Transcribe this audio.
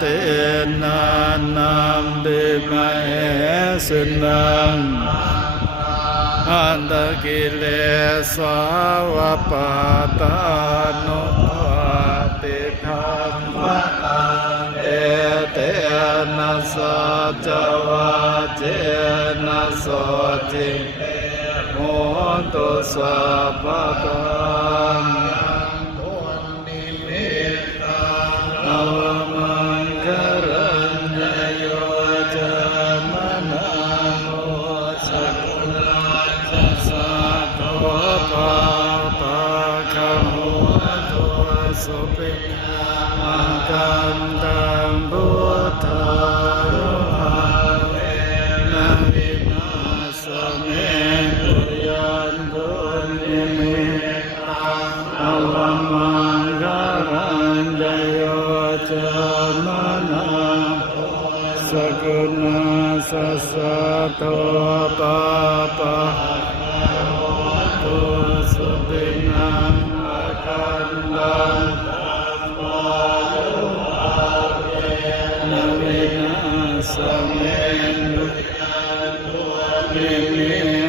เตนะนัมเบมะเหสุนังอันตกิเลสาวะปาตานุปาติธัมมะเอเตนะสัจวะเจนะโสติโหตุสัพพะกังสุปิมังกันตังพุทธารุหังนาวินาสเมตุยันตุนิมิตังอวมังคารัญญโยจามนะสกุณาสัสสะโตปะปะตุสุปินังอาคันตังสเมตุนิมิ